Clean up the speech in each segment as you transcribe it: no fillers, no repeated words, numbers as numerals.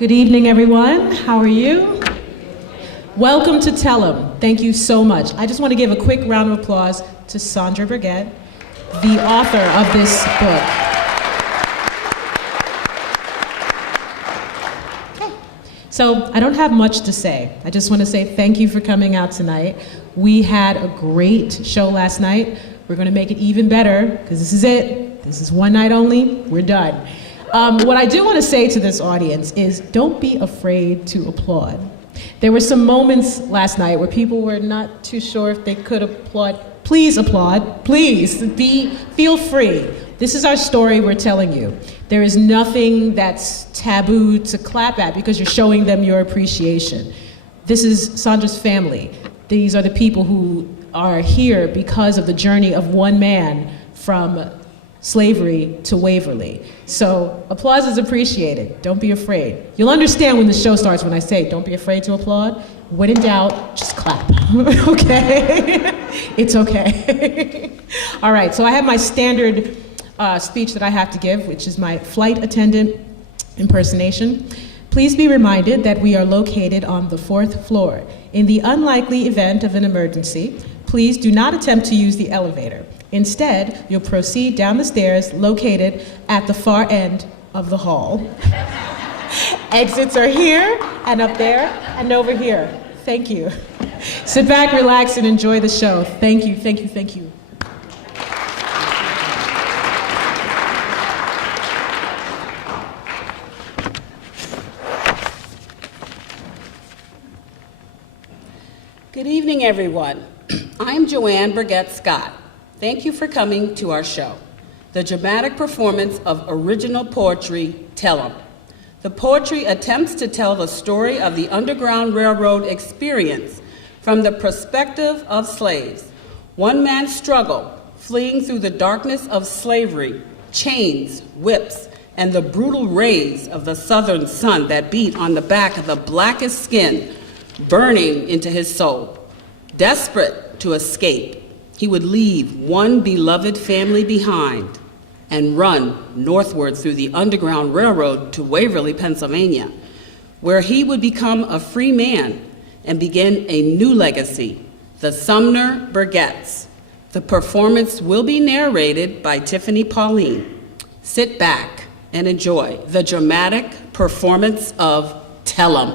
Good evening, everyone. How are you? Welcome to Tell 'Em. Thank you so much. I just want to give a quick round of applause to Sandra Burgette, the author of this book. Okay. So I don't have much to say. I just want to say thank you for coming out tonight. We had a great show last night. We're going to make it even better because this is it. This is one night only. We're done. What I do want to say to this audience is don't be afraid to applaud. There were some moments last night where people were not too sure if they could applaud. Please applaud. Please. Feel free. This is our story we're telling you. There is nothing that's taboo to clap at because you're showing them your appreciation. This is Sandra's family. These are the people who are here because of the journey of one man from slavery to Waverly. So applause is appreciated. Don't be afraid. You'll understand when the show starts when I say don't be afraid to applaud. When in doubt, just clap. Okay? It's okay. All right, so I have my standard speech that I have to give, which is my flight attendant impersonation. Please be reminded that we are located on the 4th floor. In the unlikely event of an emergency, please do not attempt to use the elevator. Instead, you'll proceed down the stairs located at the far end of the hall. Exits are here and up there and over here. Thank you. Sit back, relax, and enjoy the show. Thank you, thank you, thank you. Good evening, everyone. I'm Joanne Burgette Scott. Thank you for coming to our show, the dramatic performance of original poetry, Tell 'Em. The poetry attempts to tell the story of the Underground Railroad experience from the perspective of slaves. One man's struggle, fleeing through the darkness of slavery, chains, whips, and the brutal rays of the southern sun that beat on the back of the blackest skin, burning into his soul. Desperate to escape, he would leave one beloved family behind and run northward through the Underground Railroad to Waverly, Pennsylvania, where he would become a free man and begin a new legacy, the Sumner Burgettes. The performance will be narrated by Tiffany Pauline. Sit back and enjoy the dramatic performance of Tell 'Em.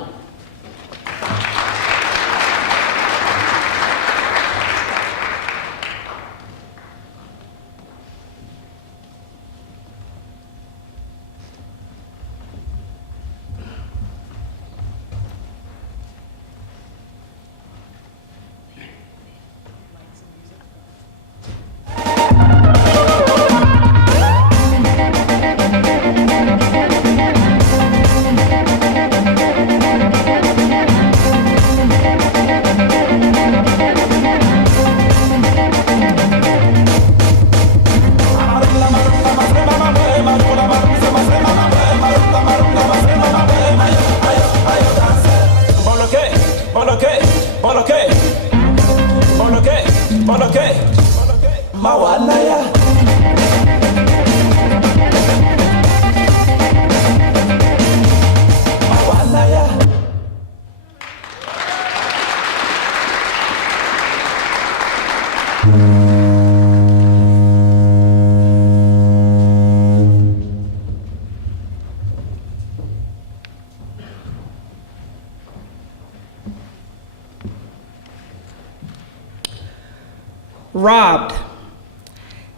Robbed.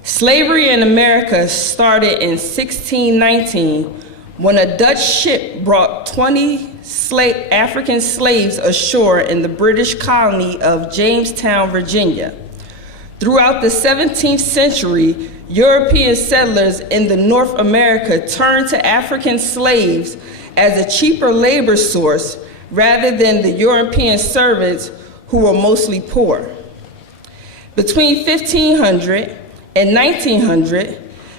Slavery in America started in 1619 when a Dutch ship brought 20 African slaves ashore in the British colony of Jamestown, Virginia. Throughout the 17th century, European settlers in the North America turned to African slaves as a cheaper labor source rather than the European servants who were mostly poor. Between 1500 and 1900,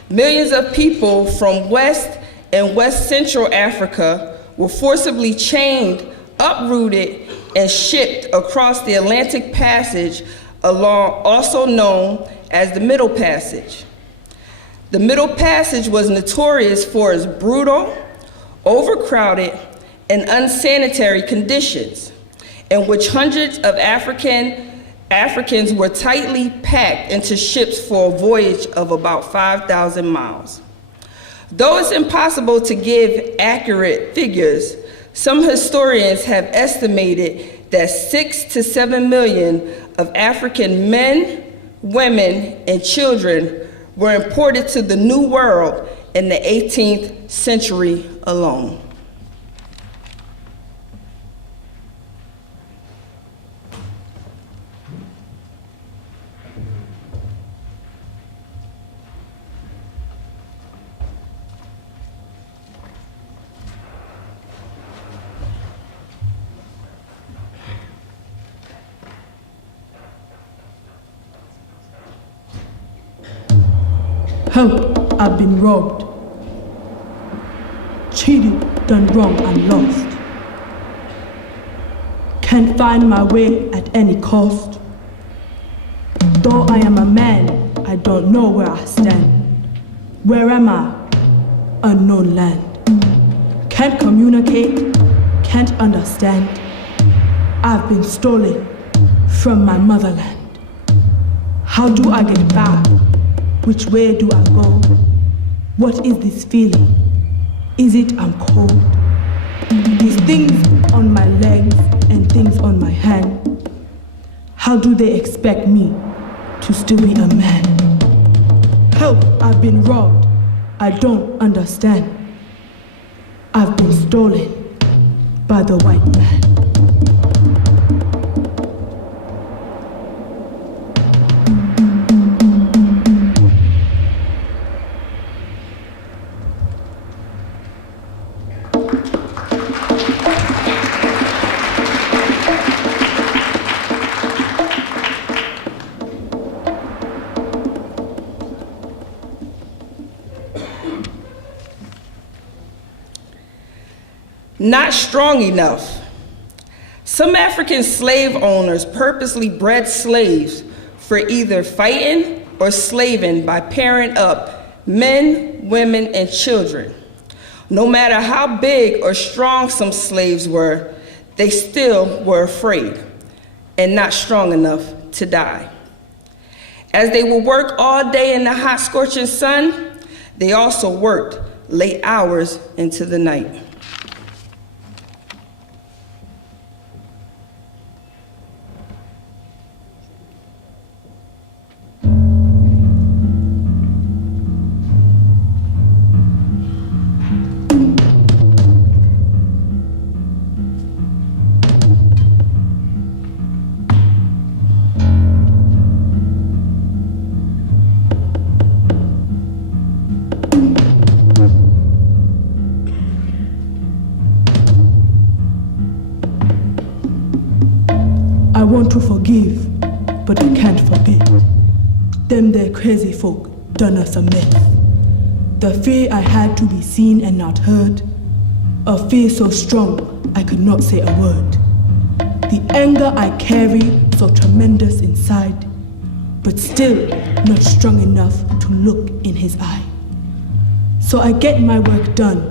millions of people from West and West Central Africa were forcibly chained, uprooted, and shipped across the Atlantic Passage, also known as the Middle Passage. The Middle Passage was notorious for its brutal, overcrowded, and unsanitary conditions, in which hundreds of Africans were tightly packed into ships for a voyage of about 5,000 miles. Though it's impossible to give accurate figures, some historians have estimated that 6 to 7 million of African men, women, and children were imported to the New World in the 18th century alone. Help, I've been robbed, cheated, done wrong, I'm lost. Can't find my way at any cost. Though I am a man, I don't know where I stand. Where am I? Unknown land. Can't communicate, can't understand. I've been stolen from my motherland. How do I get back? Which way do I go? What is this feeling? Is it I'm cold? These things on my legs and things on my hand. How do they expect me to still be a man? Help, I've been robbed. I don't understand. I've been stolen by the white man. Not strong enough. Some African slave owners purposely bred slaves for either fighting or slaving by pairing up men, women, and children. No matter how big or strong some slaves were, they still were afraid and not strong enough to die. As they would work all day in the hot, scorching sun, they also worked late hours into the night. I want to forgive, but I can't forget. Them there crazy folk done us a mess. The fear I had to be seen and not heard, a fear so strong I could not say a word. The anger I carry so tremendous inside, but still not strong enough to look in his eye. So I get my work done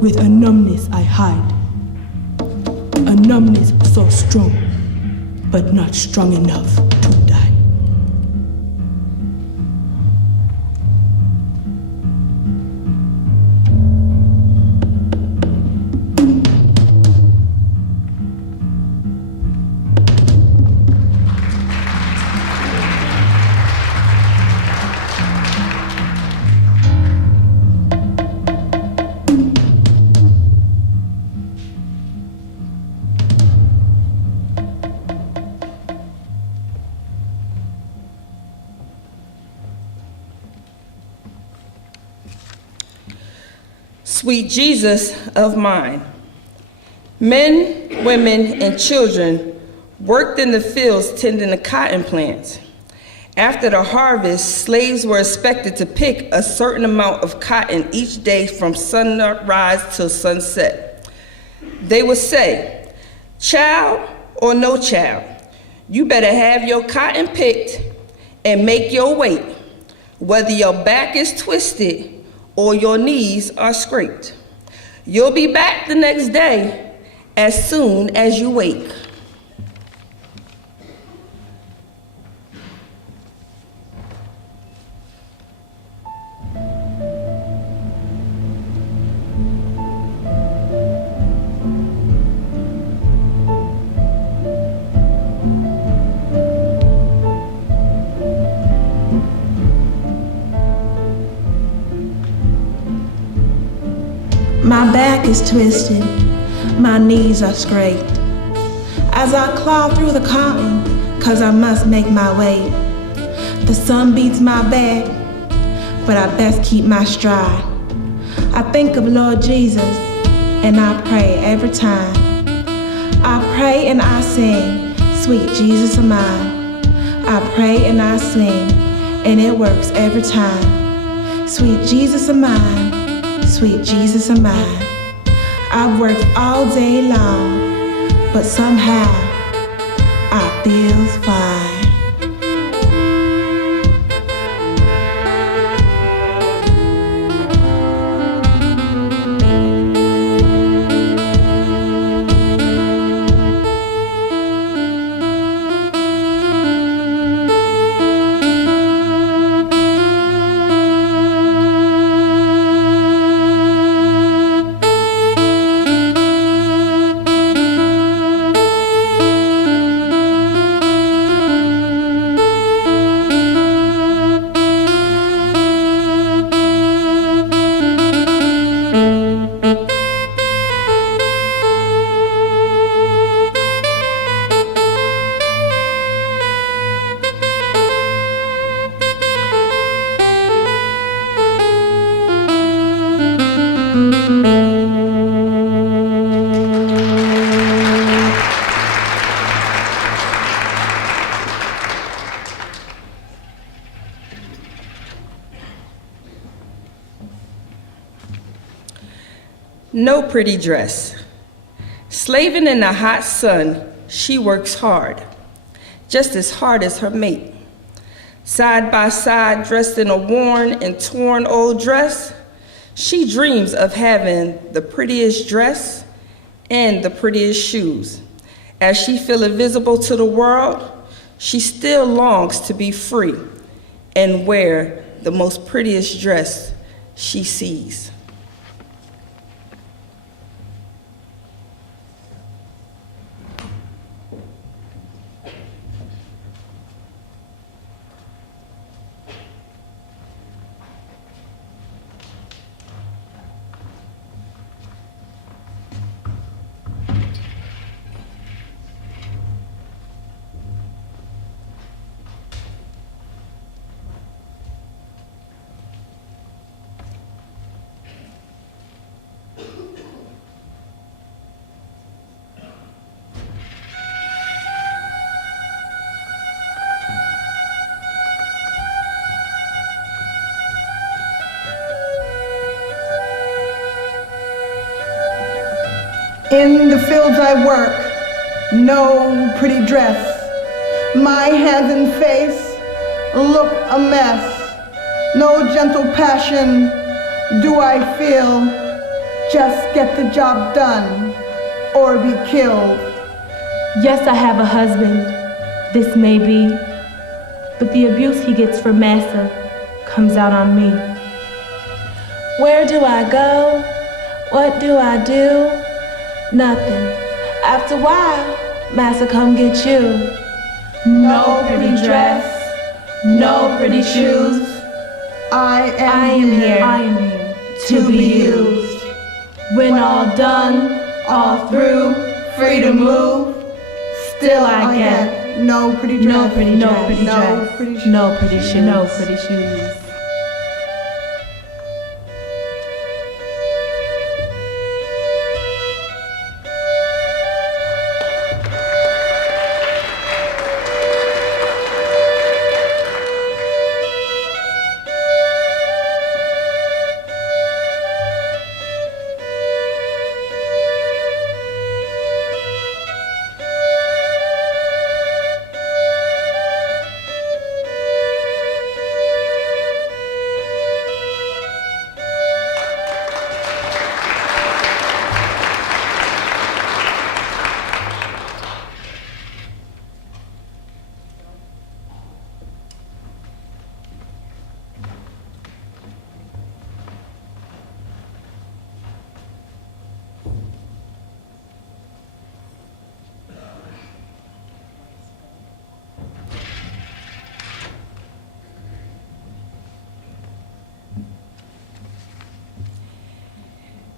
with a numbness I hide, a numbness so strong, but not strong enough to die. Sweet Jesus of mine. Men, women, and children worked in the fields tending the cotton plants. After the harvest, slaves were expected to pick a certain amount of cotton each day from sunrise till sunset. They would say, "Child or no child, you better have your cotton picked and make your weight, whether your back is twisted or your knees are scraped. You'll be back the next day as soon as you wake. My back is twisted, my knees are scraped. As I claw through the cotton, 'cause I must make my way. The sun beats my back, but I best keep my stride. I think of Lord Jesus, and I pray every time. I pray and I sing, sweet Jesus of mine. I pray and I sing, and it works every time. Sweet Jesus of mine, sweet Jesus of mine. I've worked all day long, but somehow I feel fine. No pretty dress. Slaving in the hot sun, she works hard, just as hard as her mate. Side by side, dressed in a worn and torn old dress, she dreams of having the prettiest dress and the prettiest shoes. As she feels invisible to the world, she still longs to be free and wear the most prettiest dress she sees. In the fields I work, no pretty dress. My hands and face look a mess. No gentle passion do I feel. Just get the job done or be killed. Yes, I have a husband, this may be, but the abuse he gets from Massa comes out on me. Where do I go? What do I do? Nothing. After a while, Massa come get you. No pretty dress, no pretty shoes. I am here to be used. When all done, all through, free to move, still I get no pretty dress, no pretty dress, no pretty shoes. no pretty shoes, no pretty shoes.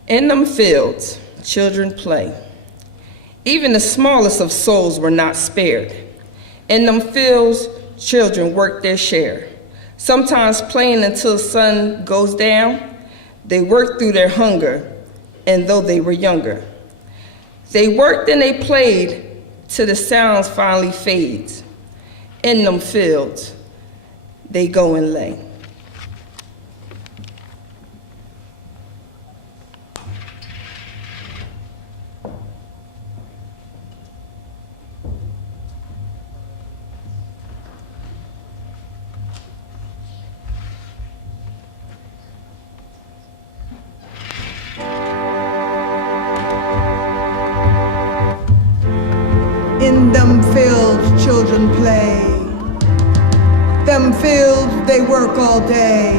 In them fields, children play. Even the smallest of souls were not spared. In them fields, children worked their share. Sometimes playing until the sun goes down, they worked through their hunger, and though they were younger. They worked and they played till the sounds finally fades. In them fields, they go and lay. In them fields, children play. Them fields, they work all day.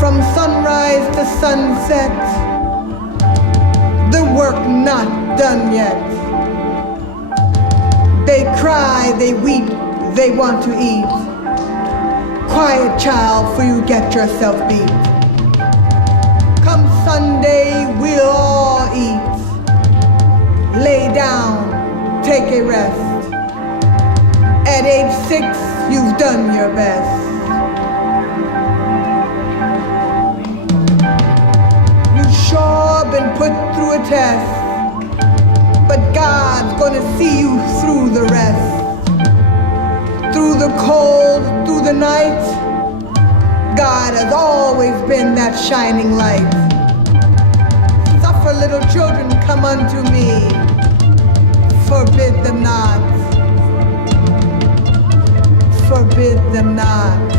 From sunrise to sunset, the work not done yet. They cry, they weep, they want to eat. Quiet, child, for you get yourself beat. Come Sunday, we'll all eat. Lay down, take a rest. At age 6, you've done your best. You've sure been put through a test, but God's gonna see you through the rest. Through the cold, through the night, God has always been that shining light. Suffer little children, come unto me. Forbid them not. Forbid them not.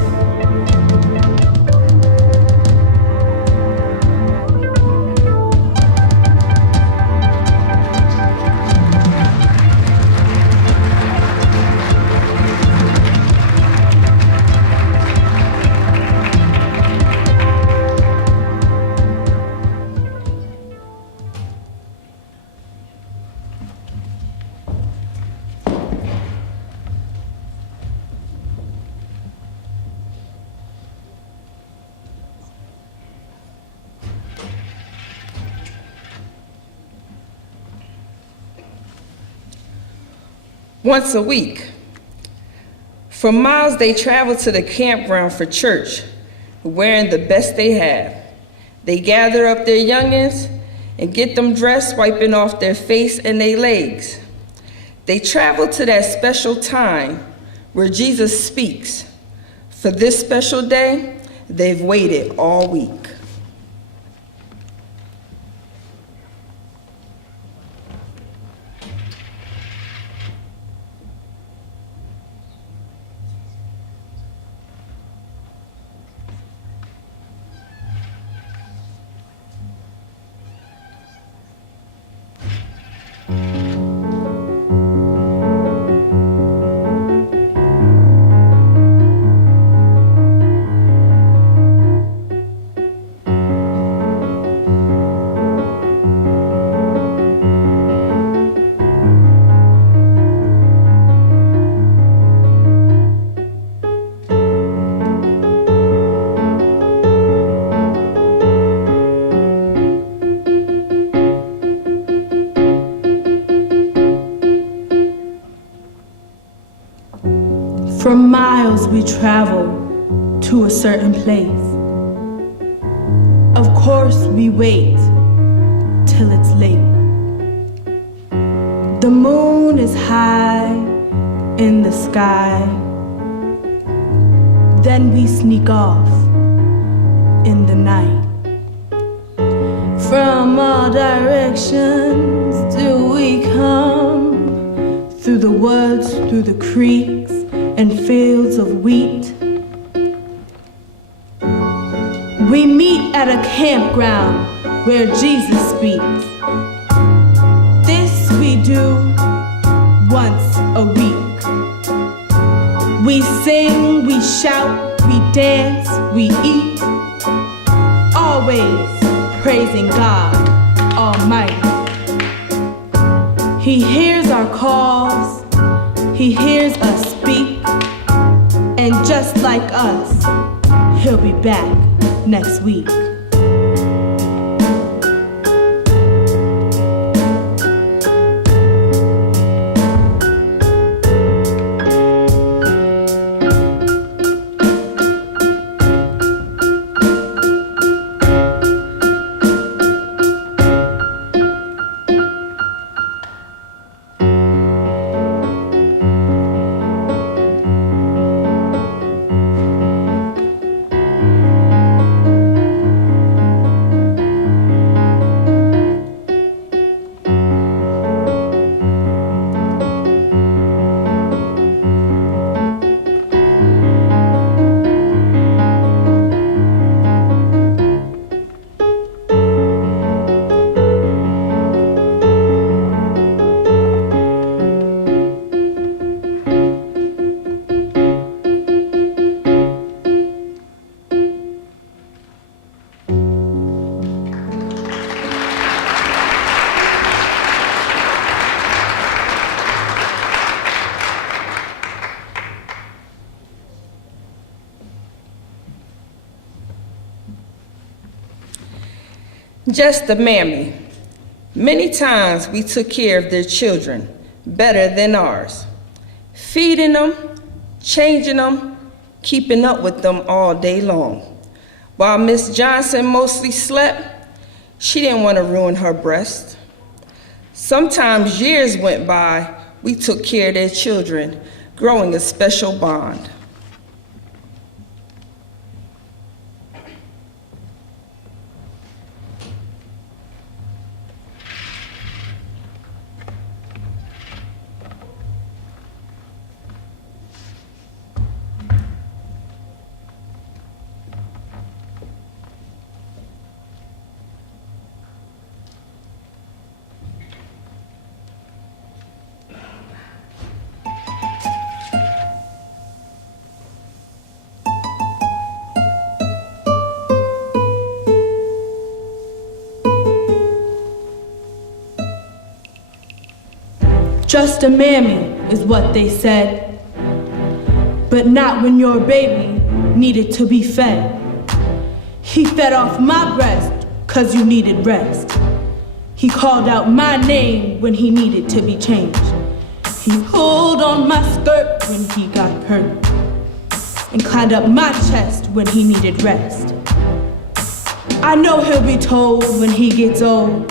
Once a week. For miles they travel to the campground for church, wearing the best they have. They gather up their youngins and get them dressed, wiping off their face and their legs. They travel to that special time where Jesus speaks. For this special day, they've waited all week. For miles we travel to a certain place. Of course we wait till it's late. The moon is high in the sky. Then we sneak off in the night. From all directions do we come, through the woods, through the creeks, and fields of wheat. We meet at a campground where Jesus speaks. This we do once a week. We sing, we shout, we dance, we eat, always praising God Almighty. He hears our calls, He hears us speak, and just like us, he'll be back next week. Just a mammy. Many times we took care of their children better than ours, feeding them, changing them, keeping up with them all day long. While Miss Johnson mostly slept, she didn't want to ruin her breast. Sometimes years went by, we took care of their children, growing a special bond. Just a mammy is what they said, but not when your baby needed to be fed. He fed off my breast 'cause you needed rest. He called out my name when he needed to be changed. He pulled on my skirt when he got hurt and climbed up my chest when he needed rest. I know he'll be told when he gets old,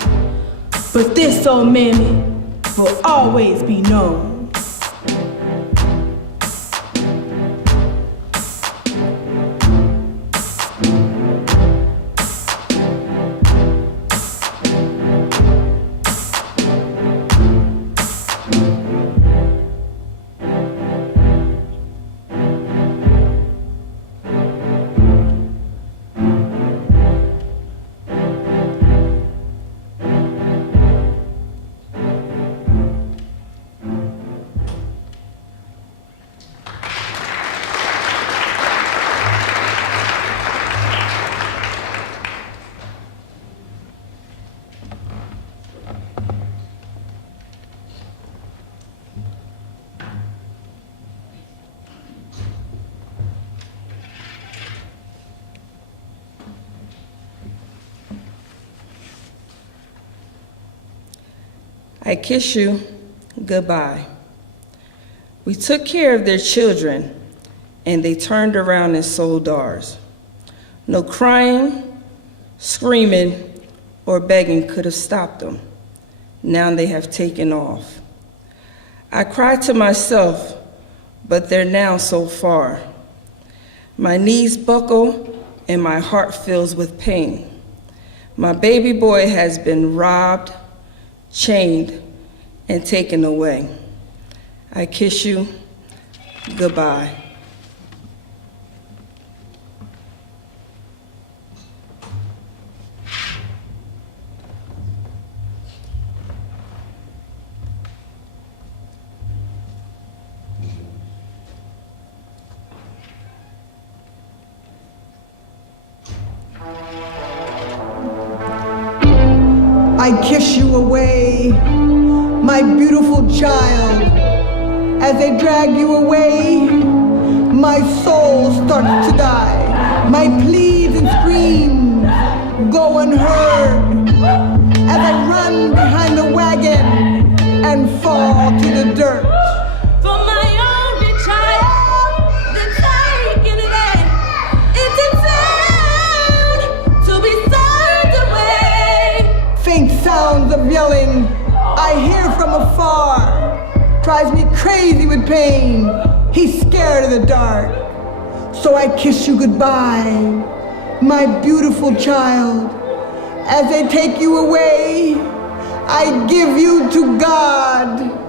but this old mammy will always be known. I kiss you goodbye. We took care of their children, and they turned around and sold ours. No crying, screaming, or begging could have stopped them. Now they have taken off. I cry to myself, but they're now so far. My knees buckle and my heart fills with pain. My baby boy has been robbed, chained, and taken away. I kiss you goodbye. I kiss you away, my beautiful child. As they drag you away, my soul starts to die. My pleas and screams go unheard as I run behind the wagon and fall to the dirt. For my only child, the taking it in. It's insane to be turned away. Faint sounds of yelling I hear from afar. Drives me crazy with pain. He's scared of the dark. So I kiss you goodbye, my beautiful child. As they take you away, I give you to God.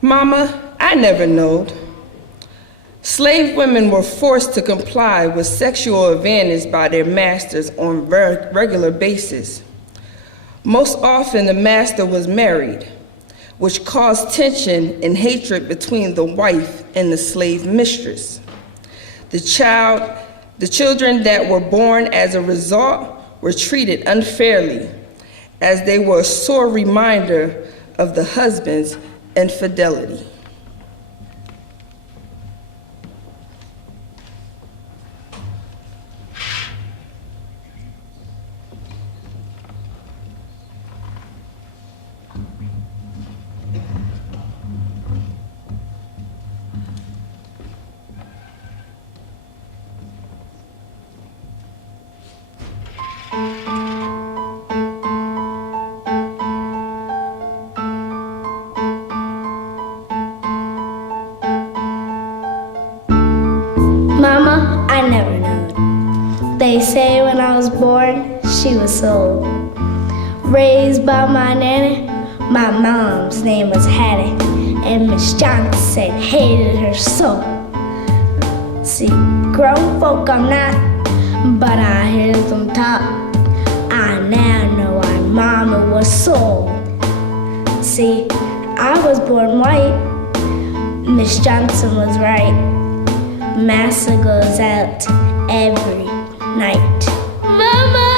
Mama, I never knowed. Slave women were forced to comply with sexual advantage by their masters on regular basis. Most often, the master was married, which caused tension and hatred between the wife and the slave mistress. The children that were born as a result were treated unfairly, as they were a sore reminder of the husband's infidelity. Mama, I never knew. They say when I was born, she was sold. Raised by my nanny, my mom's name was Hattie, and Miss Johnson hated her so. See, grown folk I'm not, but I hear them talk. I now know why Mama was sold. See, I was born white. Miss Johnson was right. Massa goes out every night. Mama!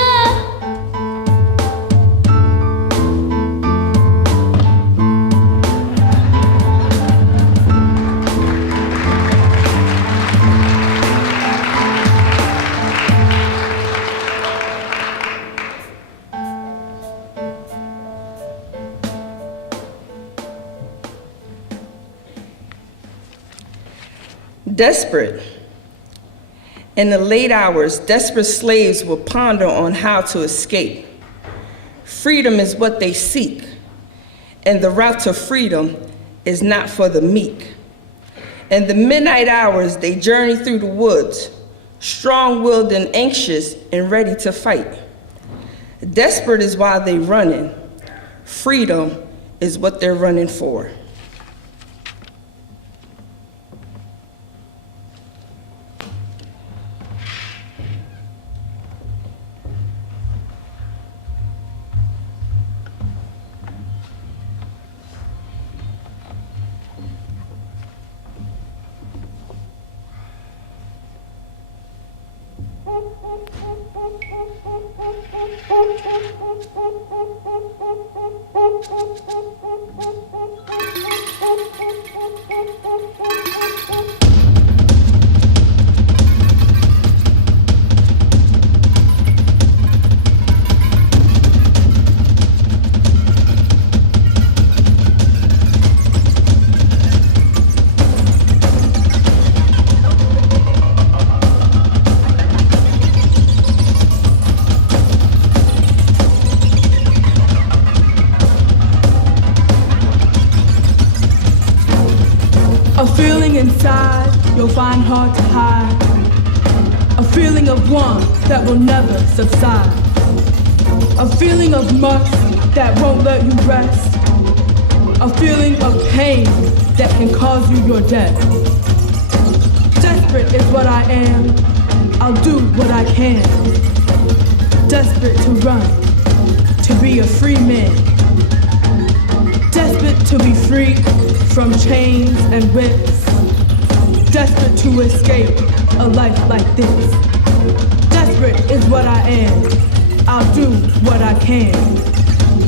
Desperate. In the late hours, desperate slaves will ponder on how to escape. Freedom is what they seek, and the route to freedom is not for the meek. In the midnight hours, they journey through the woods, strong-willed and anxious and ready to fight. Desperate is why they're running. Freedom is what they're running for. A feeling inside you'll find hard to hide. A feeling of warmth that will never subside. A feeling of must that won't let you rest. a feeling of pain that can cause you your death. Desperate is what I am, I'll do what I can. Desperate to run, to be a free man. Desperate to be free from chains and whips. Desperate to escape a life like this. Desperate is what I am, I'll do what I can.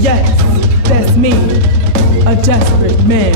Yes, that's me, a desperate man.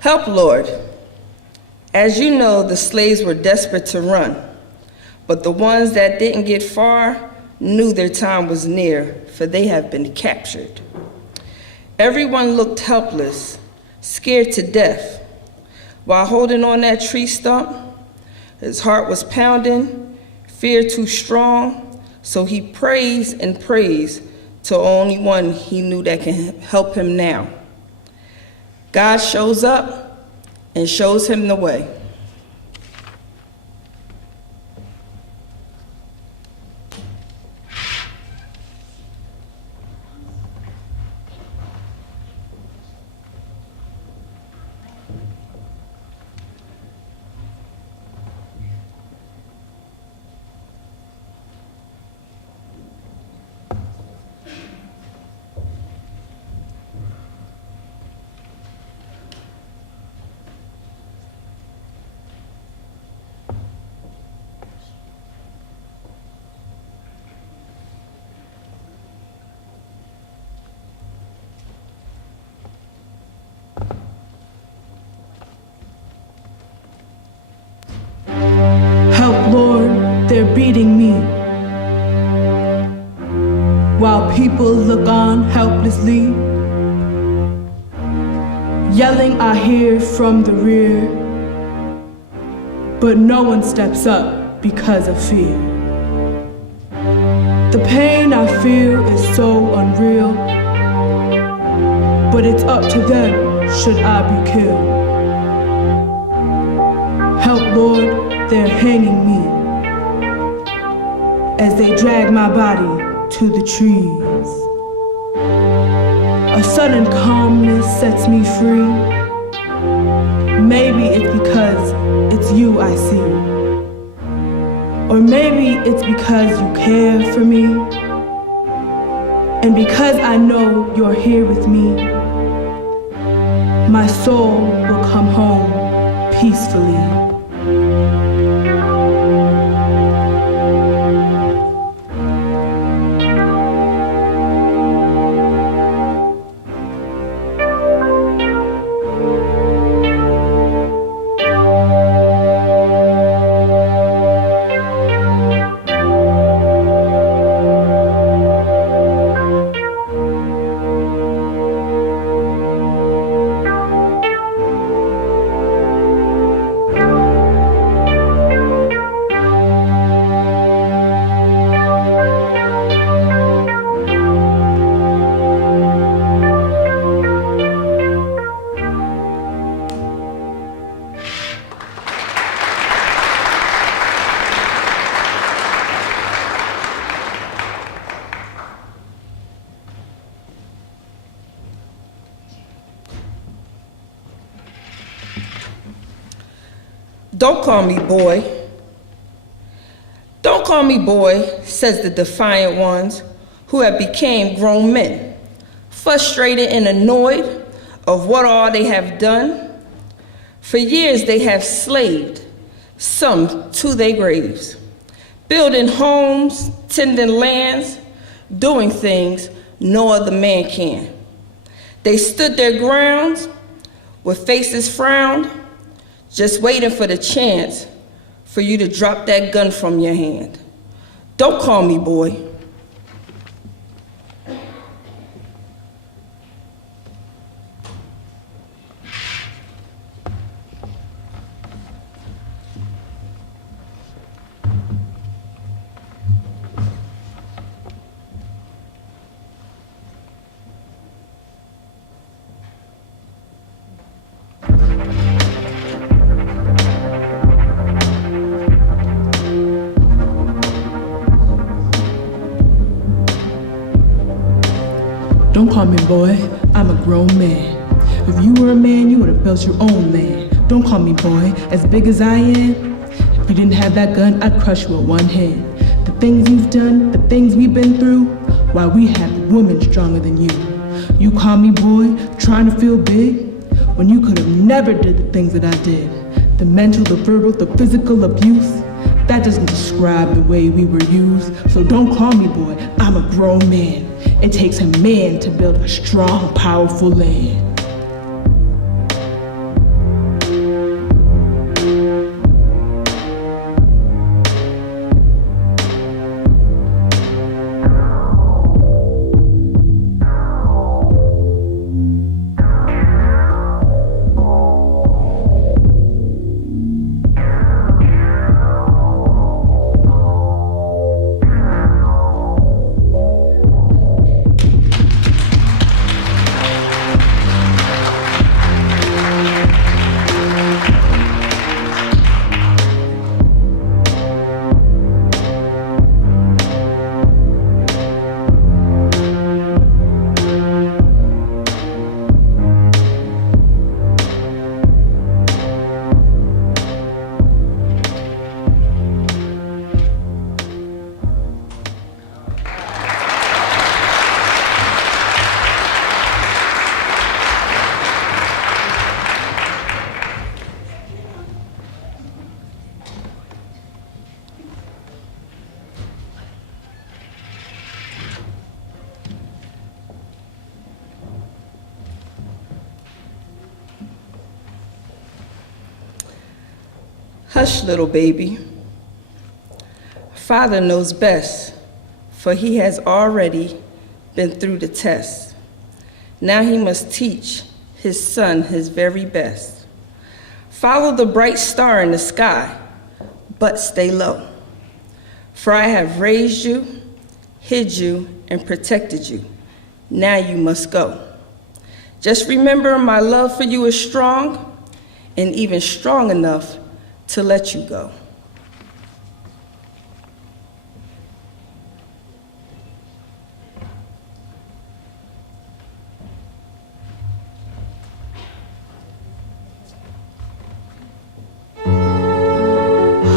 Help, Lord. As you know, the slaves were desperate to run, but the ones that didn't get far knew their time was near, for they have been captured. Everyone looked helpless, scared to death. While holding on that tree stump, his heart was pounding, fear too strong, so he prays and prays to only one he knew that can help him now. God shows up and shows him the way. They're beating me, while people look on helplessly. Yelling I hear from the rear, but no one steps up because of fear. The pain I feel is so unreal, but it's up to them should I be killed. Help, Lord, they're hanging me as they drag my body to the trees. A sudden calmness sets me free. Maybe it's because it's you I see. Or maybe it's because you care for me. And because I know you're here with me, my soul will come home peacefully. Don't call me boy. Don't call me boy, says the defiant ones who have become grown men, frustrated and annoyed of what all they have done. For years they have slaved, some to their graves, building homes, tending lands, doing things no other man can. They stood their ground with faces frowned, just waiting for the chance for you to drop that gun from your hand. Don't call me boy. Don't call me boy, I'm a grown man. If you were a man, you would have built your own land. Don't call me boy, as big as I am. If you didn't have that gun, I'd crush you with one hand. The things you've done, the things we've been through, why we have women stronger than you. You call me boy, trying to feel big, when you could have never did the things that I did. The mental, the verbal, the physical abuse, that doesn't describe the way we were used. So don't call me boy, I'm a grown man. It takes a man to build a strong, powerful land. Hush, little baby. Father knows best, for he has already been through the test. Now he must teach his son his very best. Follow the bright star in the sky, but stay low. For I have raised you, hid you, and protected you. Now you must go. Just remember my love for you is strong, and even strong enough to let you go.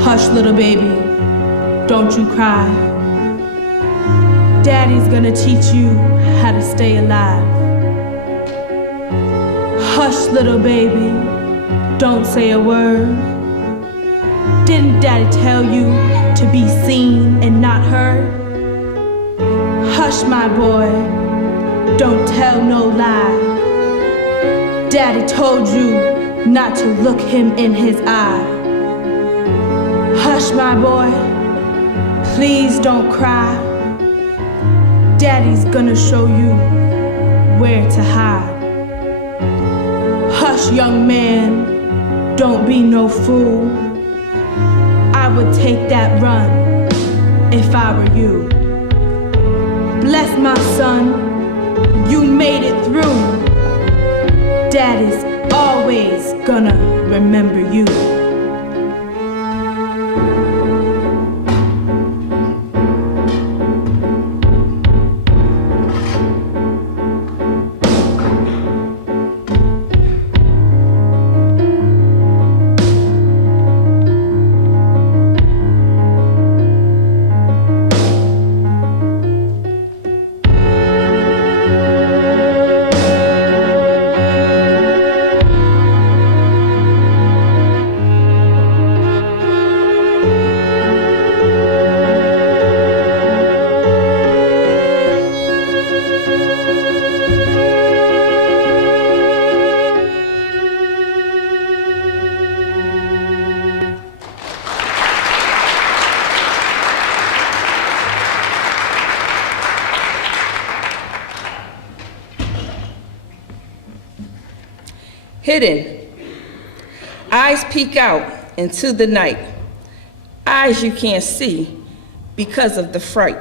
Hush, little baby, don't you cry. Daddy's gonna teach you how to stay alive. Hush, little baby, don't say a word. Didn't Daddy tell you to be seen and not heard? Hush, my boy, don't tell no lie. Daddy told you not to look him in his eye. Hush, my boy, please don't cry. Daddy's gonna show you where to hide. Hush, young man, don't be no fool. I would take that run if I were you. Bless my son, you made it through. Daddy's always gonna remember you. hidden. Eyes peek out into the night. Eyes you can't see because of the fright.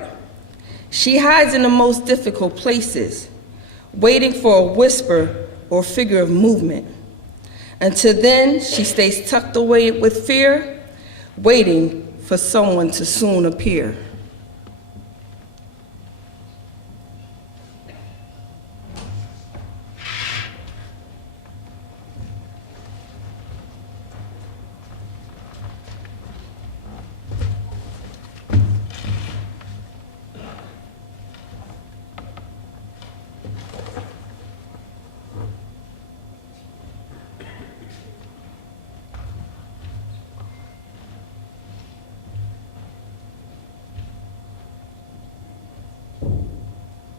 She hides in the most difficult places, waiting for a whisper or figure of movement. Until then, she stays tucked away with fear, waiting for someone to soon appear.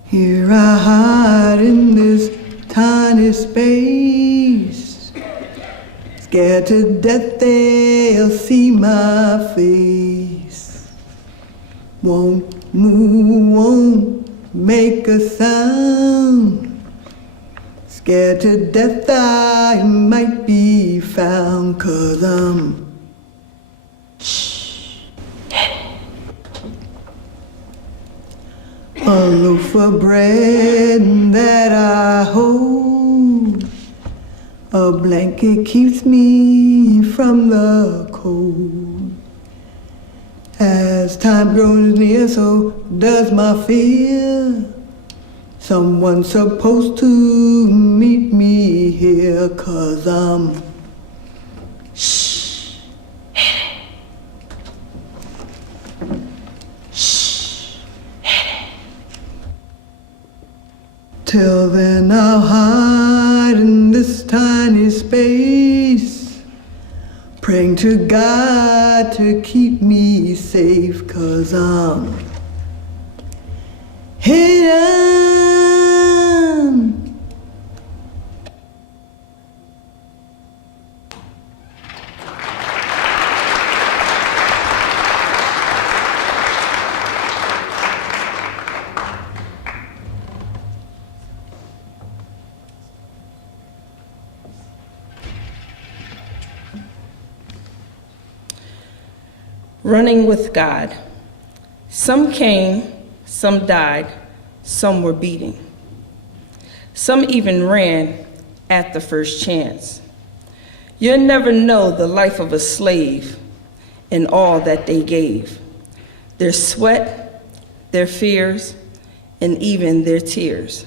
Here I hide in this tiny space, scared to death they'll see my face. Won't move, won't make a sound, scared to death I might be found, 'cause I'm a loaf of bread that I hold, a blanket keeps me from the cold. As time grows near, so does my fear. Someone's supposed to meet me here, 'cause I'm till then I'll hide in this tiny space, praying to God to keep me safe, 'cause I'm hidden. Running with God. Some came, some died, some were beaten. Some even ran at the first chance. You'll never know the life of a slave and all that they gave. Their sweat, their fears, and even their tears.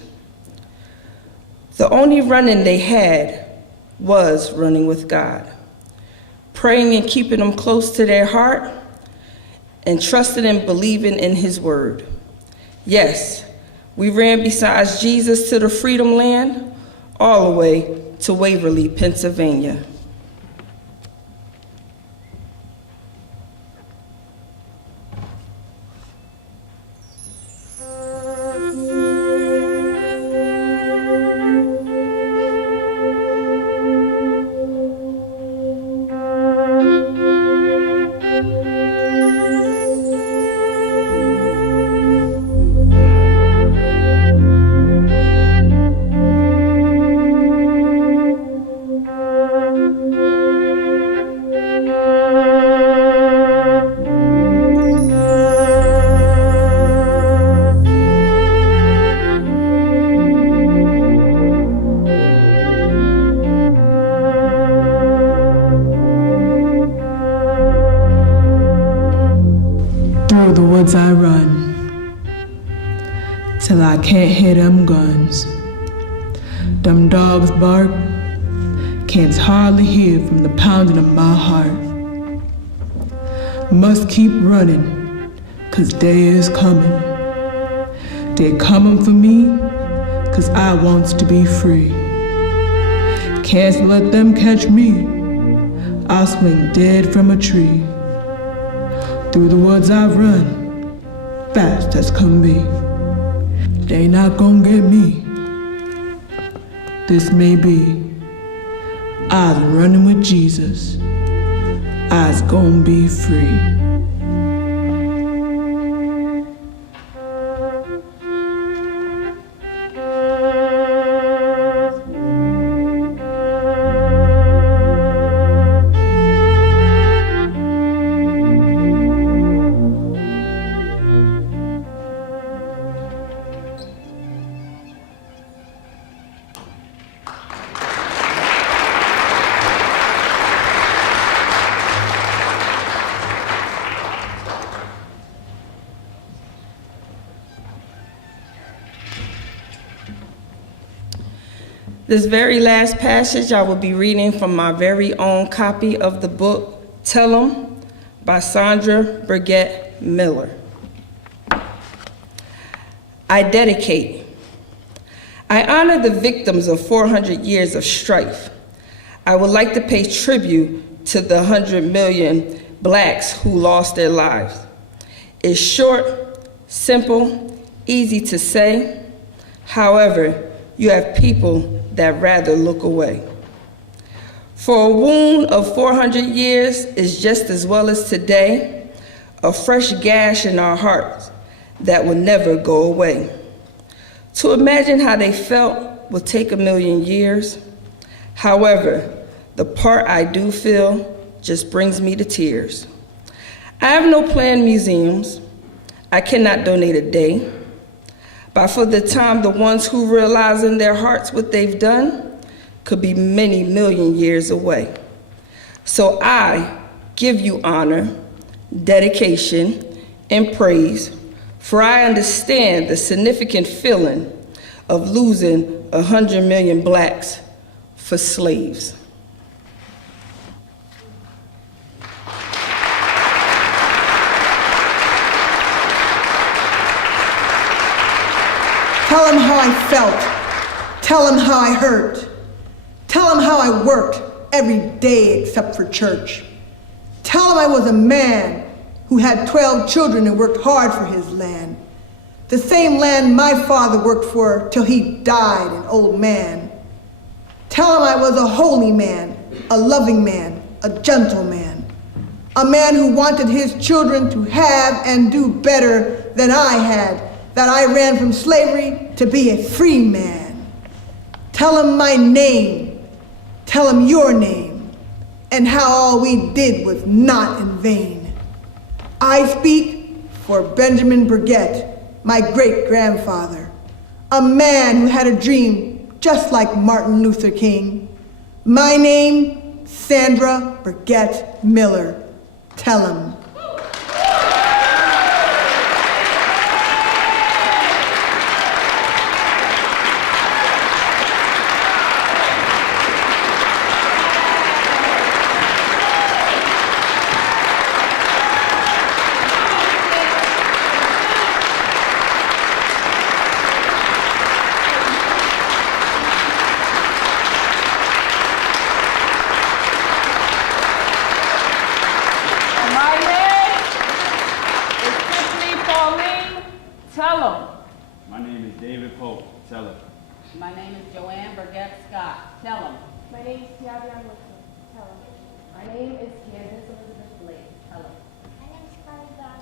The only running they had was running with God, praying and keeping them close to their heart, and trusting and believing in his word. Yes, we ran besides Jesus to the freedom land, all the way to Waverly, Pennsylvania. Through the woods I run, till I can't hear them guns. Them dogs bark, can't hardly hear from the pounding of my heart. Must keep running, 'cause day is coming. They're coming for me, 'cause I wants to be free. Can't let them catch me, I'll swing dead from a tree. Through the woods I run, fast as can be. They not gonna get me. This may be. I's running with Jesus. I's gonna be free. This very last passage I will be reading from my very own copy of the book, Tell 'Em, by Sandra Burgette Miller. I dedicate. I honor the victims of 400 years of strife. I would like to pay tribute to the 100 million blacks who lost their lives. It's short, simple, easy to say. However, you have people that rather look away. For a wound of 400 years is just as well as today, a fresh gash in our hearts that will never go away. To imagine how they felt will take a million years. However, the part I do feel just brings me to tears. I have no planned museums. I cannot donate a day. But for the time, the ones who realize in their hearts what they've done could be many million years away. So I give you honor, dedication, and praise, for I understand the significant feeling of losing 100 million blacks for slaves. Tell them how I felt. Tell them how I hurt. Tell them how I worked every day except for church. Tell them I was a man who had 12 children and worked hard for his land. The same land my father worked for till he died, an old man. Tell them I was a holy man, a loving man, a gentleman. A man who wanted his children to have and do better than I had, that I ran from slavery to be a free man. Tell him my name, tell him your name, and how all we did was not in vain. I speak for Benjamin Burgette, my great-grandfather, a man who had a dream just like Martin Luther King. My name, Sandra Burgette Miller. Tell him. My name is David Pope. Tell him. My name is Joanne Burgette Scott. Tell them. My name is Tiavian Wilson. Tell him. My name is Candace Elizabeth Blake. Tell him. My name is Carly Brown.